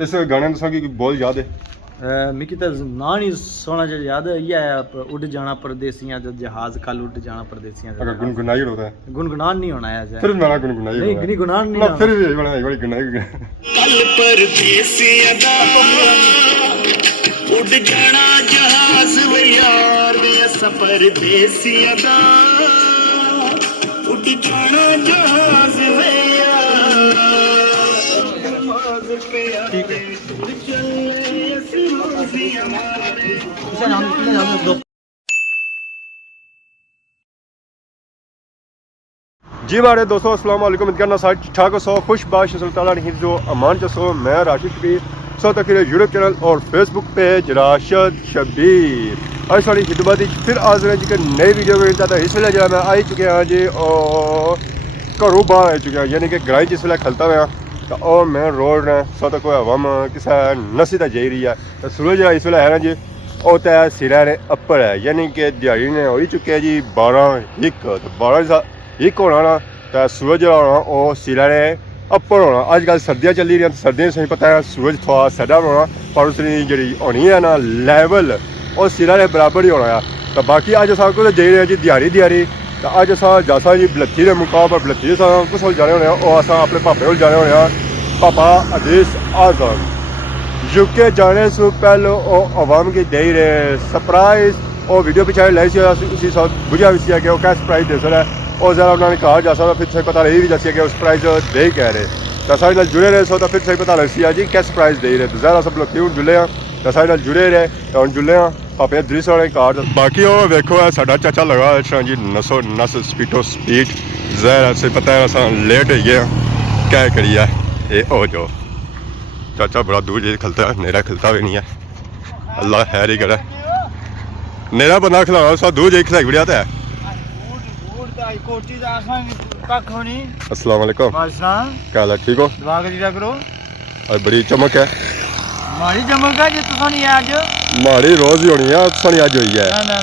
इस गाने में की बोल याद है? मिकी तो ना नहीं सोना जो याद है ये उड़ जाना परदेसियां जब जहाज कल उड़ जाना परदेसियां। अगर गुनगुनाई होता है गुनगुनान नहीं होना है फिर गाना गुनगुनाई नहीं गुनगुनान नहीं ना फिर भी बड़ा बड़ी गुनाई कल परदेसियां दा उड़ जाना जहाज वे यार वे सफर देसियां दा उड़ जाना जहाज वे यार ठीक है जी मारे दोस्तों अस्सलाम वालेकुम इनका साथ ठीक ठाक सो खुश बाश ताला नहीं जो अमान जसो मैं राशिद शबीर सो तक यूट्यूब चैनल और फेसबुक पेज राशिद शबीर आज सारी खिदमत फिर हाजिर है जी कि नई वीडियो में इस वे जो मैं आई चुके हैं जी और घरों बाहर आ चुके हैं यानी कि ग्राई जिस वे खलता हुआ तो और मैं रोड ने सो तक हवम किसी नसी तक जाई रही है तो सूरज इस वे है ना जी और तो सिरा ने अप्पर है यानी कि दिहाड़ी ने हो ही चुके हैं जी 12 तो 12 एक होना ना तो सूरज होना और सिरा ने अप्पर होना। अजकल सर्दियाँ चली रही सर्दियों से पता है सूरज थोड़ा सैडा होना पर उसकी जी होनी है ना लैवल और सिरा ने बराबर ही होना है। तो बाकी अज अस कुछ जाई रहे जी दिहाड़ी तो अज अस जैसा जी बलत्थी के मुकाम पर बलत्थी कुछ होल जाने होने और अस अपने पापे होल जाने होने पापा अजीज आजम यूके जाने से पहले वो अवाम की दे रहे सरप्राइज और वीडियो पिछाड़ी लाई उसी साथ बुझा भी कि वो क्या सरप्राइज दे सकता है और ज़रा उन्होंने कहा जा सकता फिर सही पता रही भी जैसे कि उस प्राइज दे कह रहे तो सारे नाल जुड़े रहे सो तो फिर सही पता लग सी जी क्या सरप्राइज दे रहे तो ज़रा सब लोग क्यों जुले हैं तो सारे नाल जुड़े रहे तो हम जुले हैं पापे दृश्य वाले कार बाकी वो देखो है साडा चाचा लगा इस तरह जी नसो नस स्पीडो स्पीड ज़रा से पता है अस लेट हो गए क्या करिए ये हो जो चाचा बड़ा दूर जी खलता है नेरा खिलता भी नहीं है अल्लाह खैर ही करे नेरा बंदा खिलाना सा दूर जी खिलाई बढ़िया है। अस्सलाम वालेकुम क्या हाल है ठीक हो आज बड़ी चमक है माड़ी चमक है जो तो नहीं आज माड़ी रोज ही होनी है सोनी आज हुई है ना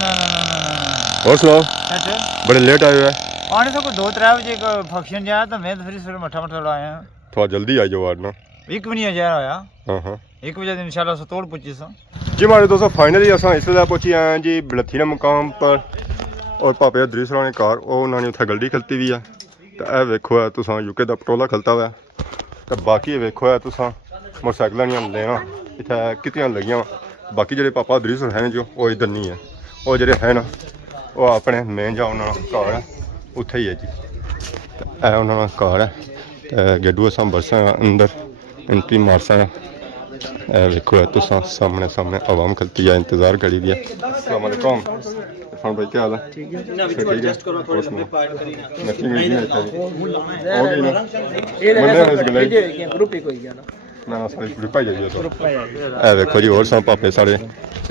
और सुनाओ बड़े लेट आए हुए आने से कोई 2-3 बजे का फंक्शन जाया तो मैं तो फिर मठा आया थोड़ा जल्दी आ जाओ आज ना 1 बजे आया हाँ 1 बजे इंशाल्लाह से तोड़ पहुंची सो जी हमारे दोस्तों फाइनली अस इसलिए पहुंची आए हैं जी बलत्थी के मुकाम पर और पापे दृश्य ने कार उन्होंने उत्थे गड्डी खलती भी है तो यह वेखो है तुसा यूके का पटोला खलता हुआ तो बाकी वेखो है तुसा मोटरसाइकिल लेना इतने कितनी लगियां बाकी जो पापा दृश्य हैं जो वो इधर नहीं है वो जो है ना वो अपने मेन जा उन्होंने घर है उत्थे ही है जी तो यह उन्होंने घर है तो गेडू अस बरसा अंदर एंट्री मारसा वेखो है तुसा सामने सामने आवाम खलती है इंतजार करी दी है। अस्सलाम वालेकुम इरफान भाई क्या हाल है ठीक है एडजस्ट करो थोड़ा लंबे पार्ट करी ना ग्रुप ही कोई गया ना सारी ग्रुप आ जाइए तो ए देखो जी और सब पापे सारे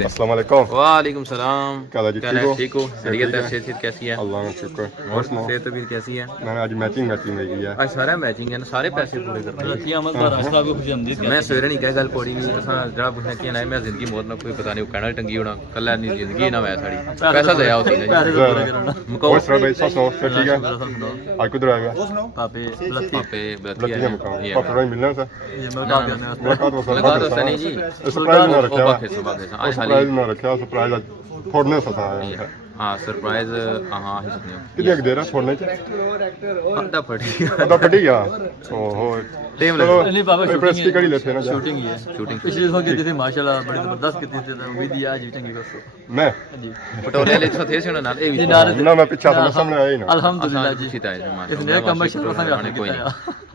अस्सलाम वालेकुम वालेकुम सलाम क्या हाल है ठीक हो खैरियत है सेहत कैसी है अल्लाह का शुक्र और सेहत भी कैसी है मैंने आज मैचिंग लगी है आज सारा मैचिंग है सारे पैसे पूरे करते हैं मैं सवेरे नहीं कह गल कोड़ी नहीं असा जरा पुछना कि ना मैं जिंदगी मौत ना कोई पता नहीं कहना टंगी होना कल नहीं जिंदगी ना मैं साड़ी पैसा दया होती है मुकाओ सर भाई सो ठीक है आज किधर आएगा पापे पापे पापा भाई मिलना सर मुलाकात होता नहीं जी सरप्राइज ना रखा आज सरप्राइज ना रखा सरप्राइज फोड़ने सता है हाँ सरप्राइज हाँ ही सकते हो कितने दे रहा फोड़ने च आधा फटी गया ओहो टाइम लगा नहीं बाबा प्रेस की कड़ी लेते ना शूटिंग ही है शूटिंग पिछले साल की थी माशाल्लाह बड़ी जबरदस्त की थी उम्मीद है आज भी चंगी बस मैं जी पटोले ले तो थे सुना ना ए भी ना मैं पीछे था सामने आया ही ना अल्हम्दुलिल्लाह जी सीता है इसने कमर्शियल पसंद आने कोई नहीं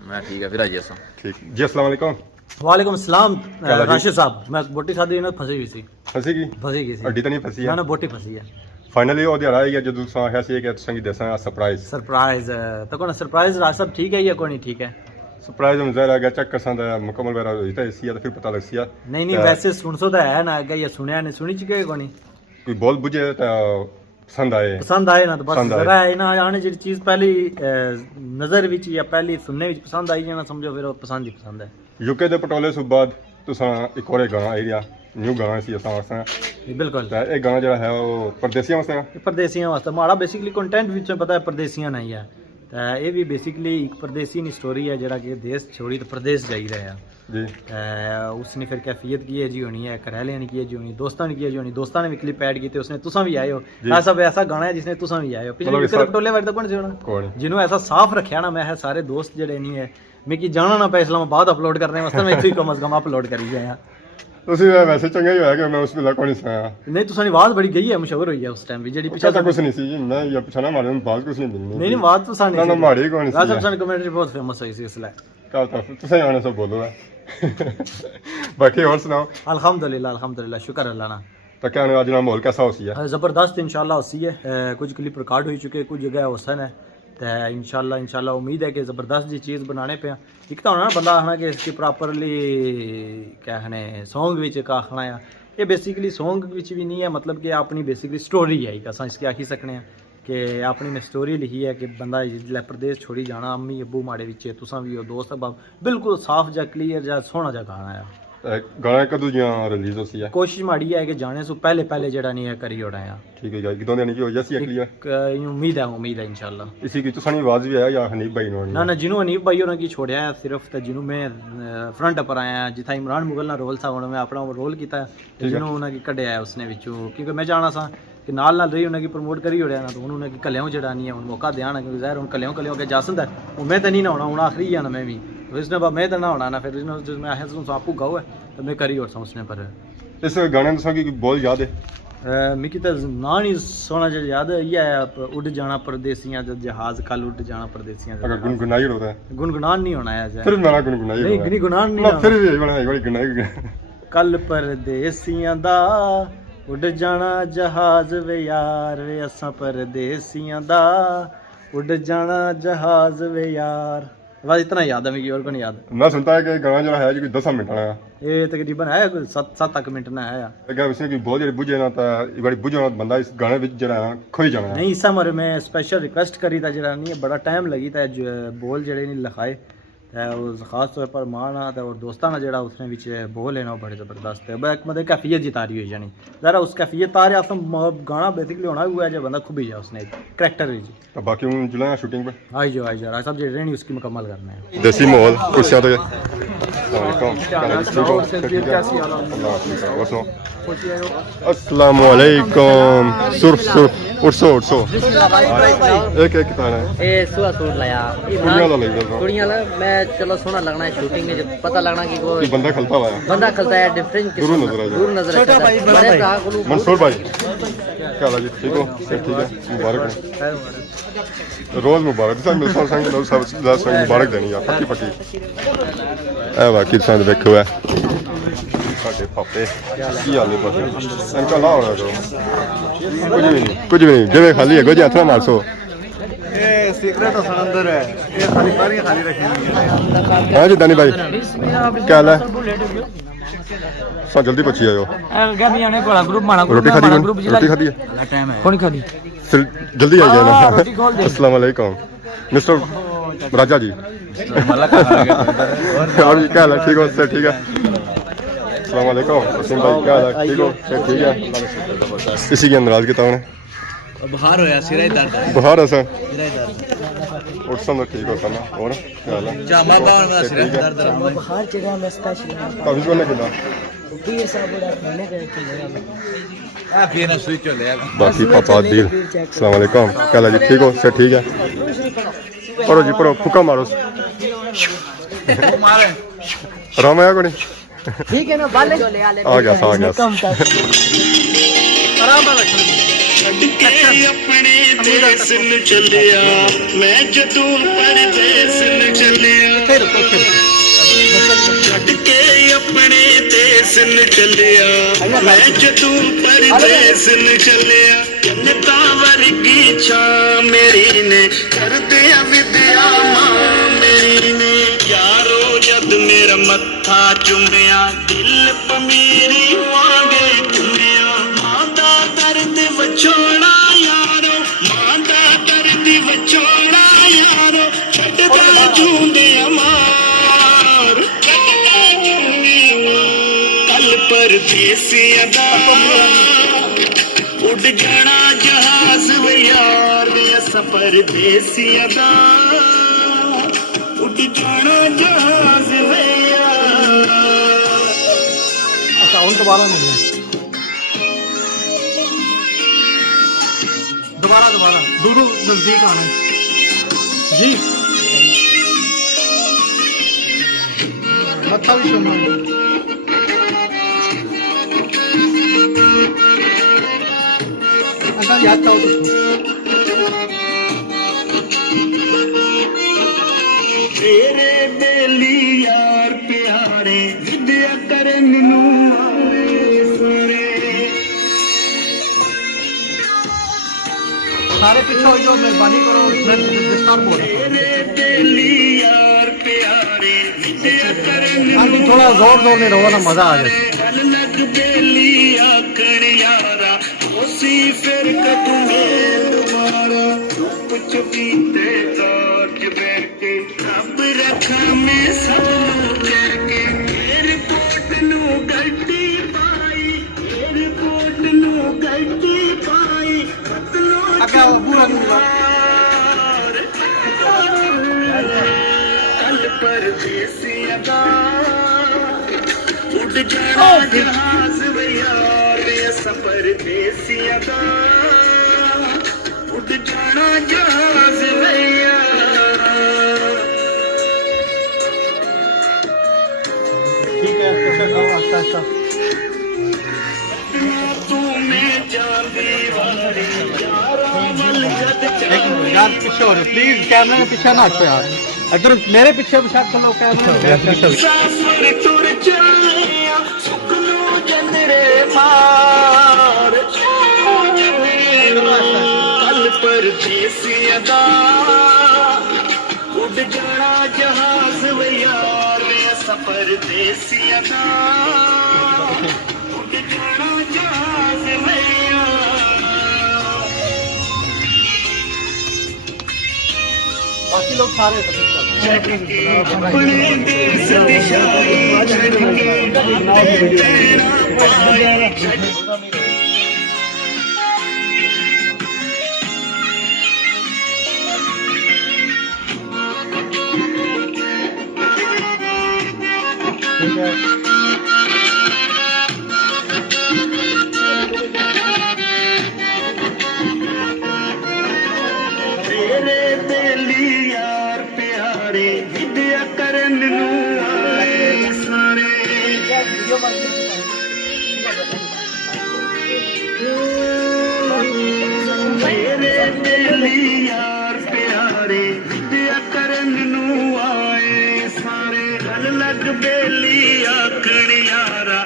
मैं ठीक है फिर आइए सब ठीक जी अस्सलाम वालेकुम वालेकुम सलाम राशिद साहब मैं बोटी शादी में फंसी हुई थी फंसी सी अड्डी तो नहीं फंसी है ना बोटी फंसी है फाइनली वो दिहाड़ा है जो दूसरा है सी कि संगी देसा सरप्राइज तो कौन सरप्राइज राज सब ठीक है या कोई नहीं ठीक है सरप्राइज हम ज़रा गया चेक करसा मुकम्मल वगैरह होई तो इसी तो फिर पता लग सी नहीं वैसे सुन सो तो है ना आगे ये सुनया नहीं सुनी चुके कोनी कोई बोल बुझे तो पसंद आए ना तो बस जरा है ना आने जी चीज पहली नजर विच या पहली सुनने विच पसंद आई जाना समझो फिर पसंद ही पसंद है यूके दे पटोले सुब बाद तुसा एक और गाना आई रिया न्यू गाना सी असा वास्ते बिल्कुल तो एक गाना जो है वो परदेसियां वास्ते परदेसियां वास्ते माड़ा बेसिकली कंटेंट विच पता है परदेसियां नहीं है तो ये भी बेसिकली एक परदेसी नी स्टोरी है जरा कि देश छोड़ी तो प्रदेश जाई रहा है जी उसने फिर कैफियत की है जी होनी है, घर वाले ने की है जी होनी, दोस्तों ने की है जी होनी, दोस्तों ने भी क्लिप ऐड की, उसने तुसा भी आए हो, ऐसा ऐसा गाना है जिसने तुसा भी आए हो। पिछले तेरे पटोले वाले कौन सी होना जिन्होंने ऐसा साफ रखा ना, मैं है सारे दोस्त जड़े नहीं है मिकी जाना ना पे इस्लामाबाद अपलोड करने वास्ते मैं इत्थे कम अज कम अपलोड करी जाया। ਤੁਸੀਂ ਵੈਸੇ ਚੰਗਾ ਹੀ ਹੋਇਆ ਕਿ ਮੈਂ ਉਸ ਵੇਲੇ ਕੋਈ ਨਹੀਂ ਸੁਣਾਇਆ। नहीं तुसां दी आवाज बड़ी गई है, मशहूर हुई है उस टाइम भी जेडी ਪਿੱਛੇ पीछे ਤਾਂ ਕੁਝ ਨਹੀਂ ਸੀ ਜੀ, ਮੈਂ ਇਹ ਪਛਾਣਾ ਮਾਰੇ ਨੂੰ ਬਾਤ ਕੁਝ ਨਹੀਂ ਦਿੰਦੀ। नहीं आवाज तुसां ਨਾ ਨਾ ਮਾੜੀ ਕੋਈ ਨਹੀਂ राज ਸੀ। साहब कमेंट्री बहुत फेमस हुई सी इसलिए। ਕਾ ਤਾਂ ਤੁਸੀਂ ਆਣੇ ਸਭ ਬੋਲੋ ਬਾਕੀ ਹੋਰ ਸੁਣਾਓ। अल्हम्दुलिल्लाह शुक्र अल्लाह ना। ਤਾਂ ਕਿਆ ਅੱਜ ਦਾ ਮਾਹੌਲ कैसा होसी है? ज़बरदस्त इंशाल्लाह होसी है। कुछ क्लिप रिकॉर्ड हो चुके, कुछ जगह हुसन है, तो इंशाल्लाह उम्मीद है कि ज़बरदस्त जी चीज़ बनाने पे एक तो होना ना बंदा आखना कि इसकी प्रॉपरली क्या है सॉन्ग विच का आखना है, ये बेसिकली सॉन्ग विच भी नहीं है, मतलब कि अपनी बेसिकली स्टोरी है एक अस इसकी आखी सकने हैं कि अपनी मैं स्टोरी लिखी है कि बंदा जिसलै प्रदेश छोड़ी जाना, अम्मी अब्बू माड़े विच तुसां भी हो, दोस्त अहबाब, बिल्कुल साफ जा क्लीयर जा सोहना जा गाना है। गाना कदों जियां रिलीज होसी है? कोशिश माड़ी है कि जाने से पहले जड़ा नहीं है करी ओड़ा है। ठीक है गाइस, कितों देनी की हो जैसी अगली है? उम्मीद है इंशाल्लाह। इसी की तो सनी आवाज भी है या हनीफ भाई ने? ना जिन्हों हनीफ भाई होना की छोड़या है सिर्फ, तो जिन्हों मैं फ्रंट पर आया जिथा इमरान मुगल ना रोल सा होना मैं अपना रोल किया है, जिन्हों उन्होंने की कढ़िया है उसने विचों, क्योंकि मैं जाना सा कि नाल रही उन्हें की प्रमोट करी ओड़िया ना, तो उन्होंने की कल्याओं जड़ा नहीं है उन मौका देना, क्योंकि ज़ाहिर उन कल्याओं के जासंद है मैं तो नहीं ना होना हूँ आखिरी है ना मैं भी, तो इसने मैं तो ना होना ना, फिर मैं आया आपको गाओ है तो मैं करी और उसने पर। इस गाने में की बोल याद है? मिकी तो ना नहीं सोना जो याद है, ये है उड़ जाना परदेसियां जब जहाज कल उड़ जाना परदेसियां। अगर गुनगुनाई होता है? गुनगुनान नहीं होना है, फिर मेरा गुनगुनाई नहीं गुनगुनान नहीं ना, फिर भी बड़ा बड़ी गुनाई। कल परदेसियां दा उड़ जाना जहाज वे यार वे, असां परदेसियां दा उड़ जाना जहाज वे यार, बस इतना याद है मुझे और को नहीं याद। मैं सुनता है कि गाना जो है जो 10 मिनट का है, ये तकरीबन है 7 मिनट ना है अगर उसने की बहुत जड़ी बुझे ना तो बड़ी बुझे ना बंदा इस गाने विच जड़ा खोई जाना है। नहीं इस मरे मैं स्पेशल रिक्वेस्ट करी था जरा नहीं बड़ा टाइम लगी था बोल जड़े नहीं लिखाए, उस खास तौर पर मां ना और दोस्ताना जड़ा उसने विच बोल है ना बड़े ज़बरदस्त है, एक मतलब कैफियत जी तारी हुई जानी ज़रा उस कैफियत तारे आप गाना बेसिकली होना हुआ है जो बंदा खूब ही जा उसने करैक्टर जी। तो बाकी उन जुला शूटिंग पे आई जाओ सब जो रहनी उसकी मुकम्मल करना है। देसी माहौल कुर्सियां तो अस्सलाम वालेकुम। सुर्ख उठसो एक ताना है ए सुआ सूट लाया कुड़ियां दा लई कुड़ियां ला मैं चलो सोना लगना है शूटिंग में, जब पता लगना कि कोई बंदा खलता हुआ है, बंदा खलता है डिफरेंट दूर नजर आ दूर नजर छोटा भाई, बड़ा बड़े भाई। कहा को मंसूर भाई क्या हाल है जी? ठीक हो? सब ठीक है, मुबारक हो, रोज मुबारक सर, मेरे साथ संग लोग सब मुबारक देनी है पक्की पक्की। ए बाकी संग देखो है ਸਾਡੇ ਪਾਪੇ ਕੀ ਹਾਲ ਨੇ ਪਾਪੇ ਅੰਕਲ ਲਾ ਹੋਣਾ ਕਰੋ ਕੁਝ ਵੀ ਨਹੀਂ ਜਿਵੇਂ ਖਾਲੀ ਹੈ ਗੋਜੀ ਹੱਥ ਨਾਲ ਮਾਰਸੋ। ये सीक्रेट है अंदर है, ये खाली बारी खाली रखेंगे। हाँ जी दानी भाई क्या हाल है? सब जल्दी पहुंची आयो। रोटी खाधी रोटी खाधी है? टाइम है कौन खादी फिर जल्दी आ जाना। अस्सलाम वालेकुम मिस्टर राजा जी। और क्या हाल है? ठीक हो? सर ठीक है। अस्सलाम वालेकुम वसीम भाई क्या हाल है? ठीक हो? सर ठीक है। किसी की नाराज किताब ने बुखार होया सिरा दर्द है, बुखार है सर सिरा दर्द उठ सब ठीक होता ना। और क्या हाल है? जामा बावन में सिरा दर्द है। बाहर जगह में स्पेशल काफी बोलने कितना पीर साहब बड़ा खाने के आ फिर ना स्विच चले आएगा। बाकी पापा दिल अस्सलाम वालेकुम क्या हाल है जी? ठीक हो? सर ठीक है। पढ़ो जी पढ़ो फुका मारो राम आया कोनी ठीक है ना बाले जो ले आ गया आराम से रख के अपने देश न चलिया मैं जदों परदेस न चलिया छड़ के अपने देश न चलिया मैं जदों परदेस न चलिया जन्नता वर्गी छां मेरी ने कर दिया विद्या मां मेरी ने यारो जद मेरा मत्था चुमिया दिल प मेरी वांगे घुमिया मां दा दर्द वछोड़ा यारो मां दा दर्द वछोड़ा यारो छड्डदा जूंदे अमार छड्डदा जूंदे कल परदेसियां दा उड़ जाना जहाज वे यार असां परदेसियां दा उड़ जाना जहाज वे यार। अच्छा उन दोबारा मिले दोबारा दोनों नजदीक आना जी मत्था भी सुनना अंकल याद चाहो तो तेरे बेली यार प्यारे विद्या करन नू आए सुरे सारे पीछे हो जाओ मेहरबानी करो डिस्टर्ब हो रहा तेरे बेली यार प्यारे विद्या करन है थोड़ा जोर नहीं रहो ना मजा आ जाए अलग बेली आकड़ यारा उसी फिर कदमे दोबारा कुछ बीते काट बैठे रब रखा मैं सब कह के एयरपोर्ट नू गड्डी पाई एयरपोर्ट नू गड्डी पाई पतलो क्या पूरा कल परदेसिया दा उड़ जाना जहाज वे यार वे सफर देसिया दा उड़ जाना जहाज वे ठीक है प्रेशर करो आस्ता आस्ता तू मैं जांदी वाली यारा मल जद यार पीछे हो रहे प्लीज कैमरे में पीछे ना हटो यार अगर मेरे पीछे भी शायद चलो कैमरे मुसाफिर टुर चलिया सुखनो जंदरे मार कल परदेसिया दा उड़ जाना जहाज वे यार वे सफर देसिया दा उड़ जाना जहाज वे बाकी लोग सारे अपने देश दिशाई छड़ के तेरा पाई ठीक है तेरे बेली यार प्यारे विद्या करन नू आए सारे तेरे बेली यार प्यारे विद्या करन नू आए सारे गल लग बेली आखण यारा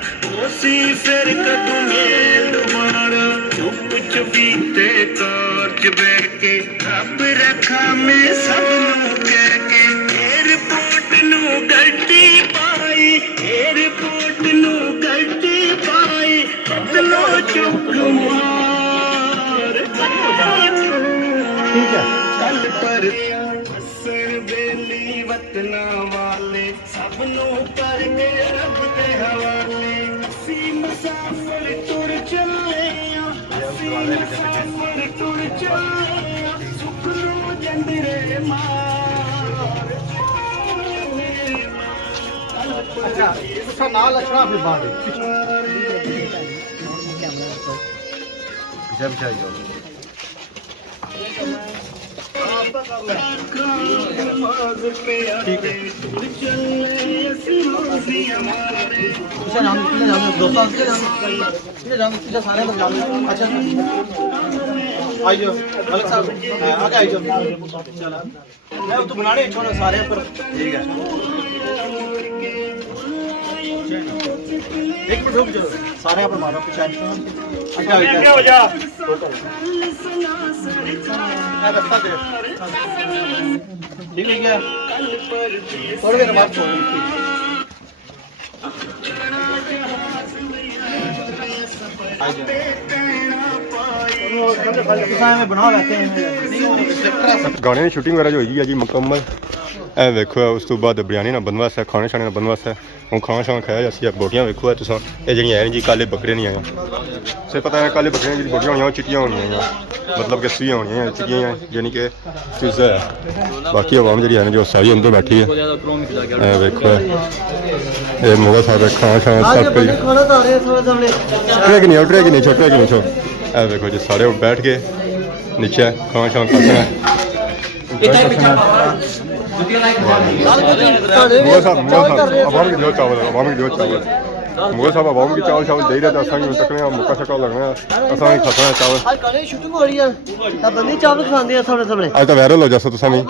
उसी फिर कदू मेल दोबारा चुप चुपीते कार च बैठ के रब रखा मैं सब नू कह के एयरपोर्ट नू गड्डी पाई एयरपोर्ट नू गड्डी पाई बदलो चुप मार ठीक है कल पर हसन बेली वतना वाले सब नू करके रब दे हवाले असी मुसाफिर तुर चले असी मुसाफिर तुर चले सुख नू जंदरे मार अच्छा उसका नाल अच्छा फिर बाद जब जाइए ठीक है पीछे जाओ दोस्तों पीछे जाओ सारे लोग जाओ अच्छा आइयो मलिक साहब आगे आइयो मैं तो बनाने छोड़ो सारे पर ठीक है एक मिनट रुक जाओ सारे पर मारो पीछे अच्छा क्या हो जा मैं रास्ता दे ठीक है क्या थोड़ी देर बाद छोड़ गाने की शूटिंग वगैरह जो होगी है जी मुकम्मल ਇਹ ਵੇਖੋ ਉਸ ਤੋਂ ਬਾਅਦ ਬਿਰਿਆਨੀ ਨਾਲ ਬੰਦਵਾਸ ਹੈ, ਖਾਣੇ ਛਾਣੇ ਨਾਲ ਬੰਦਵਾਸ ਹੈ। ਹੁਣ ਖਾਣਾ ਛਾਣਾ ਖਾਇਆ ਜਾਂਦੀ ਹੈ। ਬੋਟੀਆਂ ਵੇਖੋ ਤੁਸੀਂ, ਇਹ ਜਿਹੜੀਆਂ ਹੈ ਜੀ ਕਾਲੇ ਬੱਕਰੇ ਨਹੀਂ ਆਇਆ ਸੇ ਪਤਾ ਹੈ ਕਾਲੇ ਬੱਕਰੀਆਂ ਜਿਹੜੀ ਬੋਟੀਆਂ ਹੋਣੀਆਂ ਉਹ ਚਿੱਟੀਆਂ ਹੋਣੀਆਂ मतलब कि सूई होनी है चिड़ियाँ यानी कि चीज़ है। बाकी आवाम जी है जो सारी अंदर बैठी है। देखो ये मुगल साहब खाना छाना सब ट्रेक नहीं छो देखो जी सारे बैठ के नीचे खाना छाना खाते हैं। मुगल साहब आवाम की जो चावल मुगल साहब आवाम की चावल दे रहे थे असां तकने मुक्का शक्का लगना असां खसना चावल शूटिंग हो रही है तब बंदी चावल खाते हैं सामने सामने आज तो वायरल हो जासो तुसा भी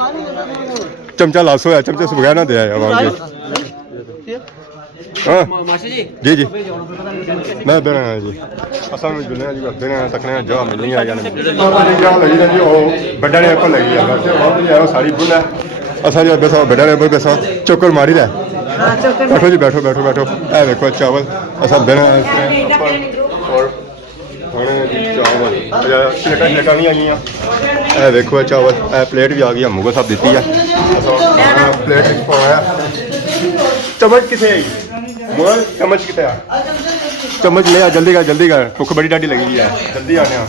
चमचा लासो है चमचे से बगैर ना दे आया आवाम की। हाँ जी जी मैं देना है जी असां में जुलने जी देना तकने जा मिलनी आ जाने जा लगी जी ओ बड़ा ने पर लगी है वैसे आवाम जी आयो सारी बुल है असां जो बेसा बड़ा ने पर बेसा चक्कर मारी है। बैठो जी बैठो बैठो बैठो ए देखो चावल असा देना और चावल प्लेटा नहीं आई ए देखो चावल ए प्लेट भी आ गई मुगल साहब दी है प्लेट पाया चम्मच कितने आई मुगल चम्मच कितने चम्मच ले आ जल्दी कर भुख बड़ी डाडी लगी है जल्दी आने